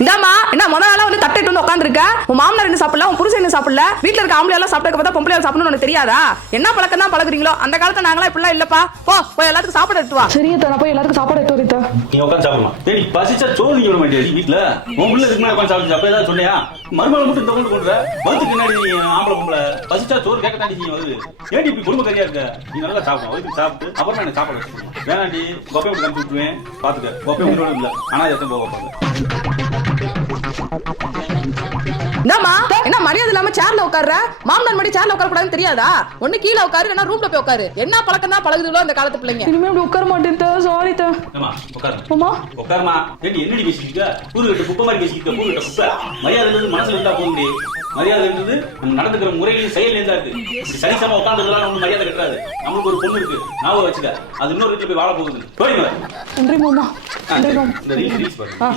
இந்தாம்மா என்ன முத நாளா வந்து தட்டிட்டு வந்து உட்காந்துருக்க உன் மாமனார் என்ன சாப்பிடல? உன் புருஷன் என்ன சாப்பிடல? வீட்ல இருக்க ஆம்பளை எல்லாம் சாப்பிட்டதுக்கு பார்த்தா பொம்பளை சாப்பிடணும்னு உனக்கு தெரியாதா? என்ன பழக்கம் தான் பழகுறீங்களோ? அந்த காலத்துல நாங்களா இப்படிலாம் இல்லப்பா. போ போய் எல்லாத்துக்கும் சாப்பாடு எடுத்து வா. சரியா நான் போய் எல்லாருக்கும் சாப்பாடு எடுத்து நீ உட்காந்து சாப்பிடலாம் தேடி பசிச்சா சோறு நீங்க விட மாட்டேன் வீட்டுல உன் பிள்ளை இதுக்கு மேலே உட்காந்து சாப்பிட்டு அப்ப ஏதாவது சொன்னியா? மருமகளை மட்டும் இந்த கொண்டு பின்னாடி நீ ஆம்பளை பொம்பளை. பசிச்சா சோறு கேட்க தாண்டி நீ வருது. ஏடி இப்படி குடும்ப கறியா இருக்க? நீ நல்லா சாப்பிடும் சாப்பிட்டு அப்புறம் எனக்கு சாப்பாடு வேணாண்டி கொப்பை விட்டு கம்பி விட்டுருவேன். பாத்துக்க. கொப்பை உங்களோட இல்ல. ஆனா எத்தனை போக பாருங்க இந்தாம்மா என்ன மரியாதை இல்லாம சேர்ல உட்கார்ற? மாமனார் மடி சேர்ல உட்கார கூடாதுன்னு தெரியாதா? ஒண்ணு கீழே உட்காரு இல்லைன்னா ரூம்ல போய் உட்காரு. என்ன பழக்கம் தான் பழகுதுங்களோ இந்த காலத்து பிள்ளைங்க. இனிமே அப்படி உட்கார மாட்டேன் சாரி தா. ஏமா உட்காரு. அம்மா. உட்காருமா? என்னடி பேசிக்கிட்ட கூறு கட்டு குப்பை மாதிரி பேசிக்கிட்ட கூறு கட்ட குப்பை. மரியாதை இருந்து மனசுல இருந்தா போகுது மரியாதை இருந்தது நம்ம நடந்துக்கிற முறையிலையும் செயலையும் தான் இருக்கு. சரிசமா உட்காந்துக்கலாம் ஒன்றும் மரியாதை கட்டாது. நம்மளுக்கு ஒரு பொண்ணு இருக்கு. ஞாபகம் வச்சுக்க. அது இன்னொரு வீட்டுல போய் வாழ போகுது போய் நன்றி மாமா. நன்றி மாமா.